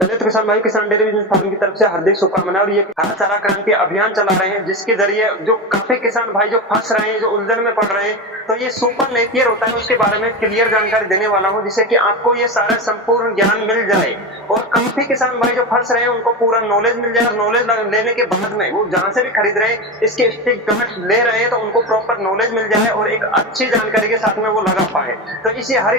पहले तो किसान भाई, किसान डेयरी बिजनेस फार्म की तरफ से हार्दिक शुभकामनाएं। और ये हरा चारा क्रांति अभियान चला रहे हैं, जिसके जरिए जो काफी किसान भाई जो फंस रहे हैं, जो उलझन में पड़ रहे हैं, तो ये सुपर नेपियर होता है, उसके बारे में क्लियर जानकारी देने वाला हूं, जिससे कि आपको ये सारा संपूर्ण ज्ञान मिल जाए। और काफी किसान भाई जो फंस रहे हैं उनको पूरा नॉलेज मिल जाए। और नॉलेज लेने के बाद में वो जहां से भी खरीद रहे हैं, इसके स्टिक गांठ ले रहे हैं, तो उनको प्रॉपर नॉलेज मिल जाए और एक अच्छी जानकारी के साथ में वो लगा पाए। तो इसी हरा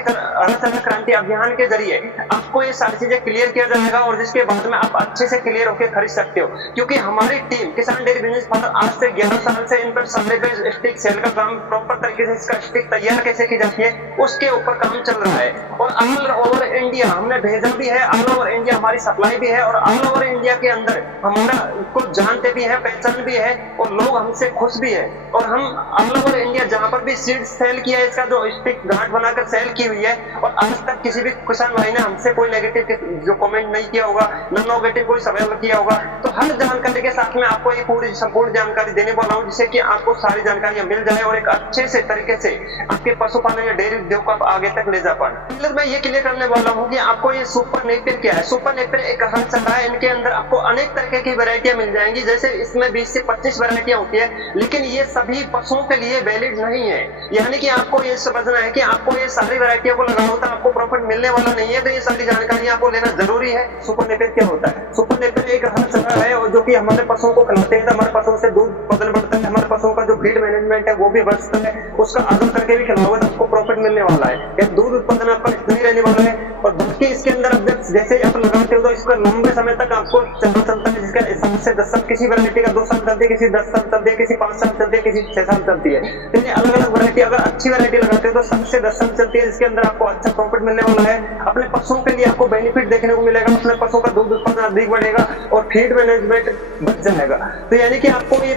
चारा क्रांति अभियान के जरिए आपको ये सारी चीजें क्लियर किया जाएगा, और जिसके बाद में आप अच्छे से क्लियर होकर खरीद सकते हो। क्योंकि हमारी टीम किसान डेयरी बिजनेस फार्म आज से 11 साल से इन पर सामने पे स्टिक सेल का काम प्रॉपर तरीके से, इसका स्टिक तैयार कैसे की जाती है उसके ऊपर काम चल रहा है। और ऑल ओवर इंडिया हमने भेजा भी है, ऑल ओवर इंडिया हमारी सप्लाई भी है, और ऑल ओवर इंडिया के अंदर हमारा कुछ जानते भी है, पहचान भी है, और लोग हमसे खुश भी है। और हम ऑल ओवर इंडिया जहां पर भी सीड सेल किया है, इसका जो स्टिक गांठ बनाकर सेल की हुई है, और आज तक किसी भी किसान भाई ने हमसे कोई नेगेटिव जो कमेंट नहीं किया होगा, न नेगेटिव कोई सवाल किया होगा। तो हर जानकारी के साथ में आपको ये पूरी संपूर्ण जानकारी देने वाला हूं, जिससे कि आपको सारी जानकारियां मिल जाए और एक अच्छे से तरीके से आपके पशुपालन या डेयरी उद्योग को आप आगे तक ले जा पाए। मतलब मैं ये क्लियर करने वाला हूँ कि आपको ये सुपर नेपियर क्या है। सुपर नेपियर एक हरा चारा है, इनके अंदर आपको अनेक तरह की वैरायटियां मिल जाएंगी। जैसे इसमें 20 से 25 वैरायटियां होती है, लेकिन ये सभी पशुओं के लिए वैलिड नहीं है। यानी कि आपको ये समझना है कि आपको ये सारी वैरायटियों को लगाओ तो आपको प्रॉफिट मिलने वाला नहीं है। तो ये सारी जानकारी आपको लेना जरूरी है। सुपर नेपियर क्या होता है? सुपर नेपियर एक हरा चारा है, और जो कि हमारे पशुओं को खिलाते हैं तो हमारे पशुओं से दूध उत्पादन बढ़ता है, हमारे पशुओं का जो फीड मैनेजमेंट है वो भी बढ़ता है, उसका आदर करके भी खिलाओगे तो आपको प्रॉफिट मिलने वाला है। दूध उत्पादन आपका इतना ही रहने वाला है। और बाकी इसके अंदर अब जैसे आप लगाते हो तो इसको लंबे समय तक आपको चलता है, जिसका 7 से 10 साल, किसी वैरायटी का 2 साल चलती है, किसी 10 साल चलती है, किसी 5 साल चलती है, किसी 6 साल चलती है। तो ये अलग अलग वैरायटी, अगर अच्छी वैरायटी लगाते हो तो 7 से 10 साल चलती है, जिसके अंदर आपको अच्छा प्रॉफिट मिलने वाला है। अपने पशुओं के लिए आपको बेनिफिट देखने को मिलेगा, अपने पशुओं का दूध उत्पादन अधिक बढ़ेगा और फीड मैनेजमेंट बच जाएगा। तो यानी कि आपको ये,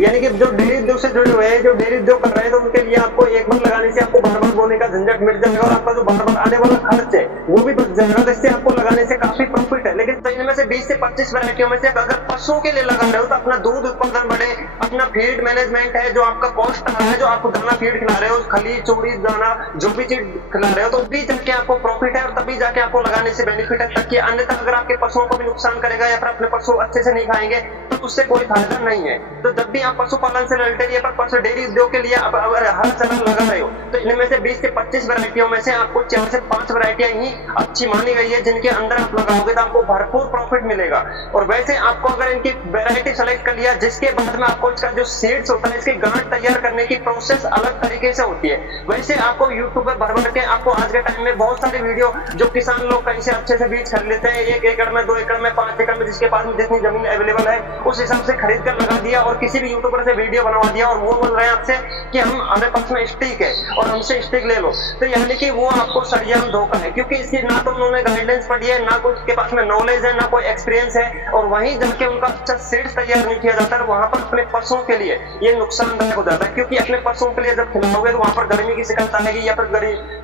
यानी कि जो डेयरी उद्योग से जुड़े हुए हैं, जो डेयरी उद्योग कर रहे हैं, तो उनके लिए आपको एक बार लगाने से आपको बार बार बोने का झंझट मिट जाएगा, और आपका जो बार बार आने वाला खर्च है वो भी बच जाएगा। इससे आपको लगाने से काफी प्रॉफिट है। लेकिन इनमें से 20 से 25 वैरायटियों में से अगर पशुओं के लिए लगा रहे हो तो अपना दूध उत्पादन बढ़े, अपना फीड मैनेजमेंट है, जो आपका कॉस्ट आ रहा है, जो आप दाना फीड खिला रहे हो, खली चोरी दाना जो भी चीज खिला रहे हो, तो भी जाके आपको प्रॉफिट है, और तभी जाके आपको लगाने से बेनिफिट है। ताकि अन्यथा अगर आपके पशुओं को भी नुकसान करेगा या फिर अपने पशु अच्छे से नहीं खाएंगे तो उससे कोई फायदा नहीं है। तो जब भी आप पशुपालन से रिलेटेड या पशु डेयरी उद्योग के लिए अगर हरा चारा लगा रहे हो, तो इनमें से 20 से 25 वैरायटियों में से आपको 4 से 5 वैरायटियां ही अच्छी मानी गई है, जिनके अंदर आप लगाओगे तो आपको भरपूर प्रॉफिट मिलेगा। और वैसे आपको अगर इनकी वैरायटी सेलेक्ट कर लिया, जिसके बाद में आपको इसका जो सीड्स होता है, इसके गांठ तैयार करने की प्रोसेस अलग तरीके से होती है। वैसे आपको यूट्यूब पर भर के आपको आज के टाइम में बहुत सारे वीडियो, जो किसान लोग कहीं से अच्छे से बीज खरीद लेते हैं, 1 एकड़ में, 2 एकड़ में, 5 एकड़ में, जिसके पास में जितनी जमीन अवेलेबल है उस हिसाब से खरीद कर लगा दिया, और किसी भी यूट्यूबर से वीडियो बनवा दिया, और वो बोल रहे हैं आपसे कि हमारे पास में स्टिक है और हमसे स्टिक ले लो। तो यानी कि वो आपको सरियाम धोखा है, क्योंकि इसकी ना तो उन्होंने गाइडेंस पढ़ी है, ना कोई उसके पास में नॉलेज है, ना कोई एक्सपीरियंस है, और वहीं जाके उनका अच्छा सीड्स तैयार नहीं किया जाता है। वहां पर अपने पशुओं के लिए ये नुकसानदायक हो जाता है, क्योंकि अपने पशुओं के लिए जब खिलाओगे तो वहां पर गर्मी की शिकायत आएगी, या फिर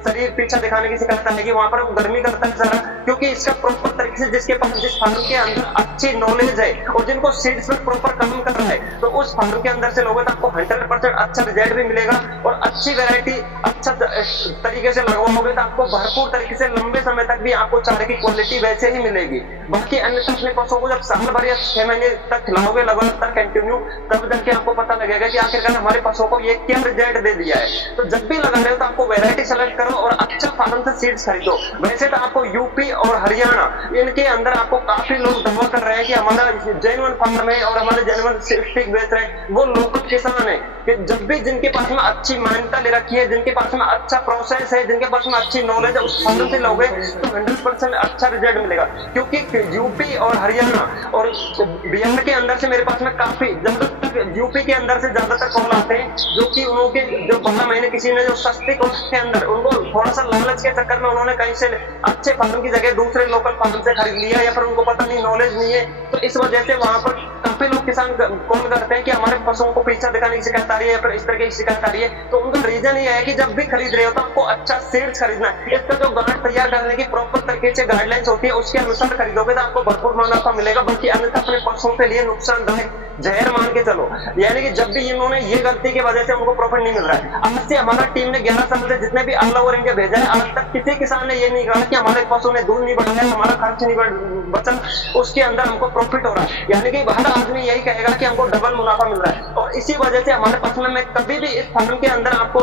शरीर पीछा दिखाने की शिकायत आएगी, वहां पर गर्मी करता है सारा। क्योंकि इसका प्रॉपर तरीके से जिसके पास जिस फार्म के अंदर अच्छी नॉलेज है और जिनको सीड्स पर प्रॉपर काम कर रहा है, तो उस फार्म के अंदर से लोगे तो आपको 100% अच्छा रिजल्ट भी मिलेगा, और अच्छी वैरायटी अच्छा तरीके से लगवाओगे तो आपको भरपूर तरीके से लंबे समय तक भी आपको चारे की क्वालिटी वैसे ही मिलेगी। बाकी अन्यथा अपने पशुओं को जब साल भर या 6 महीने तक खिलाओगे लगातार कंटिन्यू, तब जाके आपको पता लगेगा कि आखिरकार हमारे पशुओं को ये क्या रिजल्ट दे दिया है। तो जब भी लगा रहे हो तो आपको वैरायटी सेलेक्ट करो और अच्छा फार्म से सीड्स खरीदो। वैसे तो आपको यूपी और हरियाणा, इनके अंदर आपको काफी लोग दावा कर रहे हैं कि हमारा जेन्युइन फार्म है और हमारे जेन्युइन स्टिक बेच रहे हैं, वो लोकल किसान है। कि जब भी जिनके पास में अच्छी मान्यता ले रखी है, जिनके पास में अच्छा प्रोसेस है, जिनके पास में अच्छी नॉलेज है, उस फार्म से लोगे तो 100% अच्छा रिजल्ट मिलेगा। क्योंकि यूपी और हरियाणा और बिहार के अंदर से मेरे पास में काफी ज्यादातर, यूपी के अंदर से ज्यादातर कॉल आते हैं, जो कि उनके जो 12 महीने किसी ने जो सस्ती कॉस्ट के अंदर, उनको थोड़ा सा लालच के चक्कर में उन्होंने कहीं से अच्छे फार्म की जगह दूसरे लोकल फार्म से खरीद लिया, या फिर उनको पता नहीं, नॉलेज नहीं है, तो इस वजह से वहां पर काफी लोग किसान कॉल करते हैं कि हमारे पशुओं को पीछा दिखाने की शिकायत आ रही है या फिर इस तरह की शिकायत आ रही है। तो उनका रीजन ये है कि जब भी खरीद रहे हो तो आपको अच्छा सीड्स खरीदना है। इसका जो गांठ तैयार करने की प्रॉपर तरीके से गाइडलाइंस होती है उसके अनुसार खरीदोगे तो आपको भरपूर मुनाफा मिलेगा, बल्कि अन्यथा अपने पशुओं के लिए नुकसानदायक जहर मान के चलो। यानी कि जब भी इन्होंने ये गलती की वजह से उनको प्रॉफिट नहीं मिल रहा है। आज से हमारा टीम ने 11 साल से जितने भी ऑल ओवर इंडिया भेजा है, आज तक किसी किसान ने ये नहीं कहा कि हमारे पशु ने दूध नहीं बढ़ाया, हमारा खर्च नहीं बचा, उसके अंदर हमको प्रॉफिट हो रहा है। यानी कि हर आदमी यही कहेगा कि हमको डबल मुनाफा मिल रहा है। और इसी वजह से हमारे पास में मैं कभी भी इस फार्म के अंदर आपको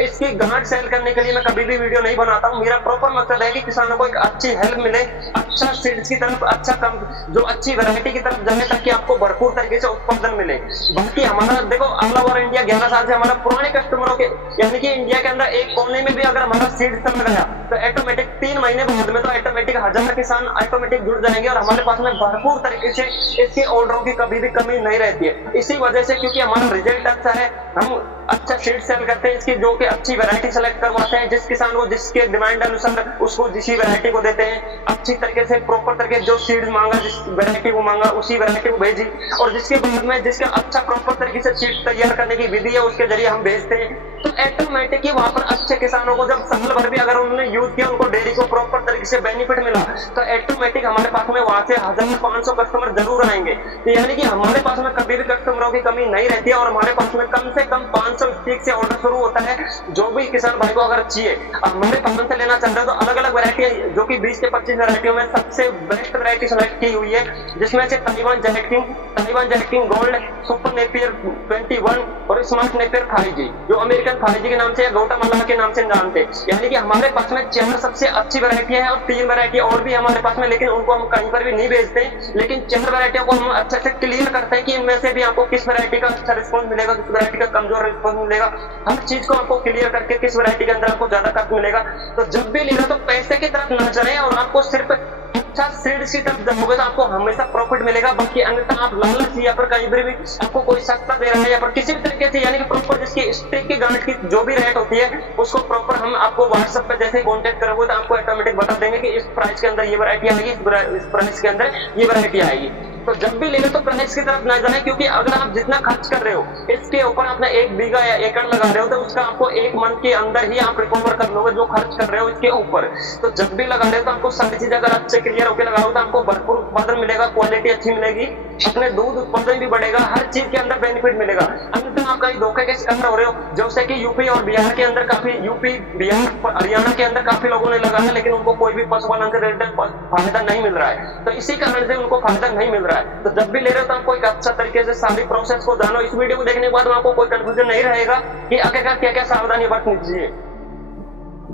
इसकी गांठ सेल करने के लिए मैं कभी भी वीडियो नहीं बनाता हूँ। मेरा प्रॉपर मकसद है कि किसानों को एक अच्छी हेल्प मिले, अच्छा सीड्स की तरफ, अच्छा कम जो अच्छी वैरायटी की तरफ जाए ताकि आपको भरपूर तरीके से उत्पादन मिले। बाकी हमारा देखो ऑल ओवर इंडिया 11 साल से हमारा पुराने कस्टमरों के, यानी कि इंडिया के अंदर एक कोने में भी अगर हमारा सीड चल गया तो ऑटोमेटिक 3 महीने बाद में तो ऑटोमेटिक 1000 किसान ऑटोमेटिक जुड़ जाएंगे और हमारे पास में भरपूर तरीके से इसके ऑर्डरों की कभी भी कमी नहीं रहती है। इसी वजह से क्योंकि हमारा रिजल्ट अच्छा है, हम अच्छा सीड सेल करते हैं इसकी, जो कि अच्छी वैरायटी सेलेक्ट करवाते हैं, जिस किसान को जिसके डिमांड अनुसार उसको जिसी वैरायटी को देते हैं, अच्छी तरीके से प्रॉपर तरीके जो सीड्स मांगा, जिस वैरायटी को मांगा उसी वैरायटी को भेजी, और जिसके बाद में जिसका अच्छा प्रॉपर तरीके से सीड तैयार करने की विधि है उसके जरिए हम भेजते हैं। तो ऑटोमेटिक ही वहां पर अच्छे किसानों को जब साल भर भी अगर उन्होंने यूज किया, उनको डेयरी को प्रॉपर तरीके से बेनिफिट मिला, तो ऑटोमेटिक हमारे पास में वहां से 1500 कस्टमर जरूर आएंगे। तो यानी कि हमारे पास में कभी भी कस्टमरों की कमी नहीं रहती है और हमारे पास में कम से कम 500 स्टिक से ऑर्डर शुरू होता है। जो भी किसान भाई को अगर चाहिए हमारे फार्म से लेना चाहते हैं तो अलग अलग वैरायटी जो कि 20 से 25 वैरायटियों में सबसे बेस्ट वैरायटी सेलेक्ट की हुई है, जिसमें से ताइवान जेनेटिंग गोल्ड, सुपर नेपियर 21 और स्मार्ट नेपियर 5G, जो अमेरिकन 5G के नाम से या गौटामाला के नाम से जानते हैं। यानी कि हमारे पास में 4 सबसे अच्छी वैरायटी है और 3 वैरायटी और भी हमारे पास में, लेकिन उनको हम कहीं पर भी नहीं बेचते, लेकिन 4 वैरायटियों को हम अच्छे से क्लियर करते हैं कि इनमें से भी आपको किस वैरायटी का अच्छा रिस्पॉन्स मिलेगा, किस वैरायटी का कमजोर रिस्पॉन्स मिलेगा, हर चीज को आपको क्लियर करके किस वैरायटी के अंदर आपको ज्यादा कट मिलेगा। तो जब भी लेना तो पैसे की तरफ न जाए और आपको सिर्फ अच्छा सीड्स की तरफ जाओगे तो आपको हमेशा प्रॉफिट मिलेगा। बाकी अन्यथा आप लालच या फिर कहीं भी आपको कोई सस्ता दे रहा है या फिर किसी भी तरीके से, यानी कि प्रॉपर जिसकी स्टिक की गांठ की जो भी रेट होती है उसको प्रॉपर हम आपको व्हाट्सएप पे जैसे कॉन्टेक्ट करोगे तो आपको ऑटोमेटिक बता देंगे कि इस प्राइस के अंदर ये वैरायटी आएगी, इस प्राइस के अंदर ये वैरायटी आएगी। तो जब भी लेंगे तो प्राइस की तरफ ना जाए, क्योंकि अगर आप जितना खर्च कर रहे हो इसके ऊपर आपने 1 बीघा या एकड़ लगा रहे हो तो उसका आपको 1 मंथ के अंदर ही आप रिकवर कर लोगे जो खर्च कर रहे हो इसके ऊपर। तो जब भी लगा रहे हो तो आपको सारी चीज अगर अच्छे क्लियर होकर लगाओगे तो आपको भरपूर उत्पादन मिलेगा, क्वालिटी अच्छी मिलेगी, अपने दूध उत्पादन भी बढ़ेगा, हर चीज के अंदर बेनिफिट मिलेगा। अन्यथा आप कहीं धोखे के शिकार हो रहे हो, जैसे कि यूपी और बिहार के अंदर काफी, यूपी बिहार हरियाणा के अंदर काफी लोगों ने लगाया लेकिन उनको कोई भी पशुपालन से रिलेटेड फायदा नहीं मिल रहा है। तो इसी कारण से उनको फायदा नहीं मिल रहा है। तो जब भी ले रहे हो तो आपको एक अच्छा तरीके से सारी प्रोसेस को जानो। इस वीडियो को देखने के बाद आपको कोई कंफ्यूजन नहीं रहेगा कि आखिरकार क्या क्या सावधानी बरतनी चाहिए।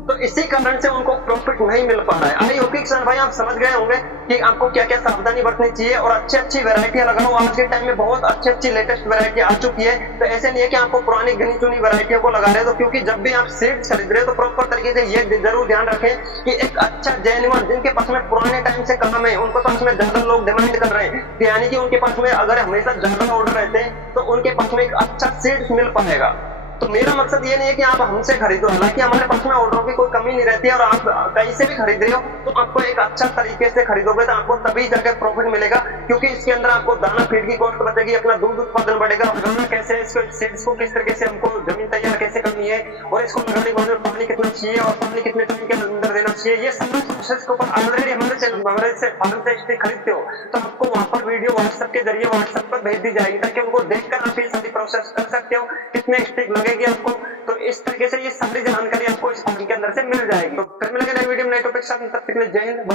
तो इसी कारण से उनको प्रॉफिट नहीं मिल पा रहा है। आई होप कि किसान भाई आप समझ गए होंगे कि आपको क्या क्या सावधानी बरतनी चाहिए और अच्छी वैरायटियां लगाओ। आज के टाइम में बहुत अच्छी लेटेस्ट वैरायटी आ चुकी है। तो ऐसे नहीं है कि आपको पुरानी गिनी चुनी वैरायटियों को लगा रहे हो, तो क्योंकि जब भी आप सीड्स खरीद रहे हो तो प्रॉपर तरीके से ये जरूर ध्यान रखें कि एक अच्छा जेन्युइन, जिनके पास में पुराने टाइम से काम है, उनको पास में ज्यादा लोग डिमांड कर रहे हैं, यानी कि उनके पास में अगर हमेशा ज्यादा ऑर्डर रहते हैं तो उनके पास में एक अच्छा सीड्स मिल पाएगा। तो मेरा मकसद ये नहीं है कि आप हमसे खरीदो, हालांकि हमारे पास में ऑर्डरों की कोई कमी नहीं रहती है और आप कहीं से भी खरीद रहे हो तो आपको एक अच्छा तरीके से खरीदोगे तो आपको तभी जाकर प्रॉफिट मिलेगा, क्योंकि इसके अंदर आपको दाना फीड की कॉस्ट बचेगी, अपना दूध उत्पादन बढ़ेगा, लगाना कैसे है, इसको सीड्स को किस तरीके से हमको जमीन तैयार कैसे करनी है और इसको लगाने के बाद पानी कितना चाहिए और पानी कितने टाइम के अंदर देना चाहिए, ये सब प्रोसेस के ऊपर ऑलरेडी हमारे से स्टिक खरीदते हो तो आपको वहां पर वीडियो व्हाट्सएप के जरिए व्हाट्सएप पर भेज दी जाएगी ताकि उनको देखकर आप ये सारी प्रोसेस कर सकते हो, कितने स्टिक लगेगी आपको। तो इस तरीके से ये सारी जानकारी आपको इस फार्म के अंदर से मिल जाएगी। तो फिर मिलेंगे नए वीडियो में नए टॉपिक के साथ, तब तक के लिए जय हिंद।